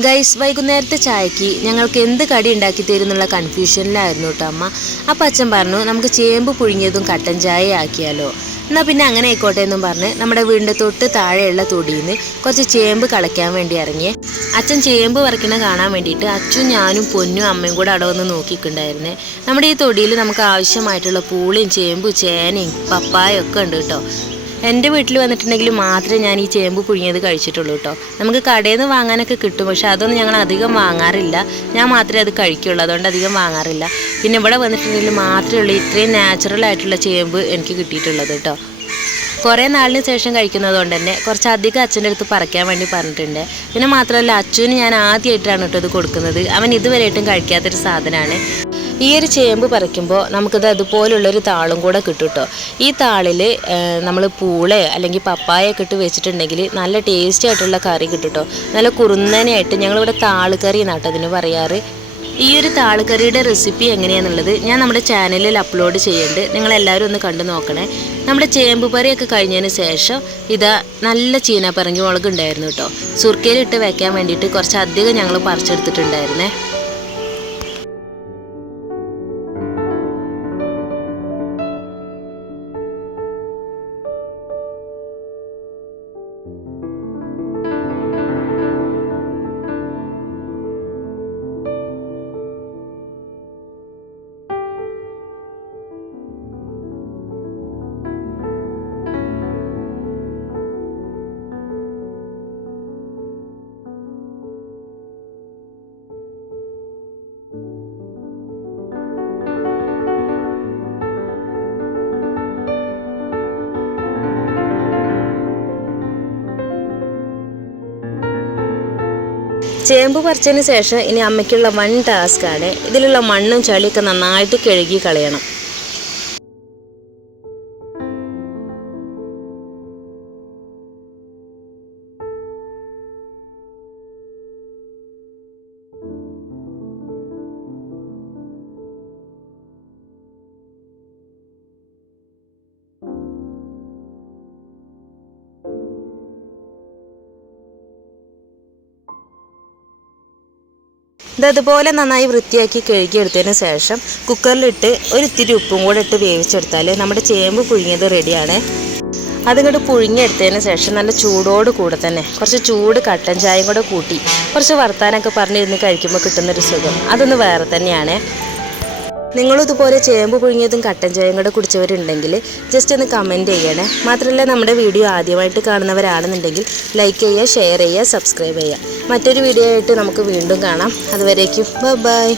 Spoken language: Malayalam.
ഗൈസ് വൈകുന്നേരത്തെ ചായക്ക് ഞങ്ങൾക്ക് എന്ത് കടി ഉണ്ടാക്കി തരുന്നുള്ള കൺഫ്യൂഷനിലായിരുന്നു കേട്ടോ അമ്മ. അപ്പം അച്ഛൻ പറഞ്ഞു നമുക്ക് ചേമ്പ് പുഴുങ്ങിയതും കട്ടൻ ചായ ആക്കിയാലോ. എന്നാൽ പിന്നെ അങ്ങനെ ആയിക്കോട്ടെ എന്നും പറഞ്ഞ് നമ്മുടെ വീടിന്റെ തൊട്ട് താഴെയുള്ള തൊടിയിൽ നിന്ന് കുറച്ച് ചേമ്പ് കളയ്ക്കാൻ വേണ്ടി ഇറങ്ങി അച്ഛൻ ചേമ്പ് പറിക്കണ കാണാൻ വേണ്ടിയിട്ട് അച്ഛനും ഞാനും പൊന്നും അമ്മയും കൂടെ അവിടെ വന്ന് നോക്കിയിട്ടുണ്ടായിരുന്നേ. നമ്മുടെ ഈ തൊടിയിൽ നമുക്ക് ആവശ്യമായിട്ടുള്ള പൂളിയും ചേമ്പും ചേനയും പപ്പായ ഒക്കെ ഉണ്ട് കേട്ടോ എന്റെ വീട്ടിൽ വന്നിട്ടുണ്ടെങ്കിൽ മാത്രമേ ഞാൻ ഈ ചേമ്പ് പുഴുങ്ങിയത് കഴിച്ചിട്ടുള്ളൂ കേട്ടോ നമുക്ക് കടയിൽ നിന്ന് വാങ്ങാനൊക്കെ കിട്ടും പക്ഷെ അതൊന്നും ഞങ്ങൾ അധികം വാങ്ങാറില്ല. ഞാൻ മാത്രമേ അത് കഴിക്കുള്ളൂ അതുകൊണ്ട് അധികം വാങ്ങാറില്ല. പിന്നെ ഇവിടെ വന്നിട്ടുണ്ടെങ്കിൽ മാത്രമേ ഉള്ളൂ ഇത്രയും നാച്ചുറൽ ആയിട്ടുള്ള ചേമ്പ് എനിക്ക് കിട്ടിയിട്ടുള്ളത് കേട്ടോ കുറേ നാളിന് ശേഷം കഴിക്കുന്നത് കൊണ്ട് തന്നെ കുറച്ച് അധികം അച്ഛന്റെ അടുത്ത് പറിക്കാൻ വേണ്ടി പറഞ്ഞിട്ടുണ്ട്. പിന്നെ മാത്രമല്ല അച്ഛന് ഞാൻ ആദ്യമായിട്ടാണ് കേട്ടോ ഇത് കൊടുക്കുന്നത്. അവൻ ഇതുവരെയായിട്ടും കഴിക്കാത്തൊരു സാധനമാണ്. ഈ ഒരു ചേമ്പ് പറിക്കുമ്പോൾ നമുക്കിത് അതുപോലുള്ളൊരു താളും കൂടെ കിട്ടും കേട്ടോ. ഈ താളിൽ നമ്മൾ പൂളെ അല്ലെങ്കിൽ പപ്പായൊക്കെ ഇട്ട് വെച്ചിട്ടുണ്ടെങ്കിൽ നല്ല ടേസ്റ്റി ആയിട്ടുള്ള കറി കിട്ടും കേട്ടോ. നല്ല കുറുന്നനായിട്ട് ഞങ്ങളിവിടെ താൾ കറി എന്നാട്ടോ അതിന് പറയാറ്. ഈ ഒരു താളക്കറിയുടെ റെസിപ്പി എങ്ങനെയാണെന്നുള്ളത് ഞാൻ നമ്മുടെ ചാനലിൽ അപ്ലോഡ് ചെയ്യുന്നുണ്ട് നിങ്ങളെല്ലാവരും ഒന്ന് കണ്ടു നോക്കണേ. നമ്മുടെ ചേമ്പ് പറിയൊക്കെ കഴിഞ്ഞതിന് ശേഷം ഇതാ നല്ല ചീനപ്പറങ്ങി മുളക് ഉണ്ടായിരുന്നു കേട്ടോ. സുർക്കയിലിട്ട് വെക്കാൻ വേണ്ടിയിട്ട് കുറച്ച് അധികം ഞങ്ങൾ പറിച്ചെടുത്തിട്ടുണ്ടായിരുന്നേ. ചേമ്പ് പറിച്ചതിന് ശേഷം ഇനി അമ്മയ്ക്കുള്ള വൺ ടാസ്ക്കാണ് ഇതിലുള്ള മണ്ണും ചളിയൊക്കെ നന്നായിട്ട് കഴുകി കളയണം. ഇത് അതുപോലെ നന്നായി വൃത്തിയാക്കി കഴുകിയെടുത്തതിന് ശേഷം കുക്കറിലിട്ട് ഒരിത്തിരി ഉപ്പും കൂടെ ഇട്ട് വേവിച്ചെടുത്താൽ നമ്മുടെ ചേമ്പ് പുഴുങ്ങിയത് റെഡിയാണ്. അതിങ്ങോട്ട് പുഴുങ്ങിയെടുത്തതിന് ശേഷം നല്ല ചൂടോട് കൂടെ തന്നെ കുറച്ച് ചൂട് കട്ടൻ ചായയും കൂടെ കൂട്ടി കുറച്ച് വർത്താനൊക്കെ പറഞ്ഞിരുന്ന് കഴിക്കുമ്പോൾ കിട്ടുന്നൊരു സുഖം. അതൊന്ന് വേറെ തന്നെയാണ്. നിങ്ങളും ഇതുപോലെ ചേമ്പ് പുഴുങ്ങിയതും കട്ടൻ ചായയും കൂടെ കുടിച്ചവരുണ്ടെങ്കിൽ ജസ്റ്റ് ഒന്ന് കമന്റ് ചെയ്യണേ. മാത്രമല്ല നമ്മുടെ വീഡിയോ ആദ്യമായിട്ട് കാണുന്നവരാണെന്നുണ്ടെങ്കിൽ ലൈക്ക് ചെയ്യുക ഷെയർ ചെയ്യുക സബ്സ്ക്രൈബ് ചെയ്യുക. മറ്റൊരു വീഡിയോ ആയിട്ട് നമുക്ക് വീണ്ടും കാണാം. അതുവരേക്കും ബൈ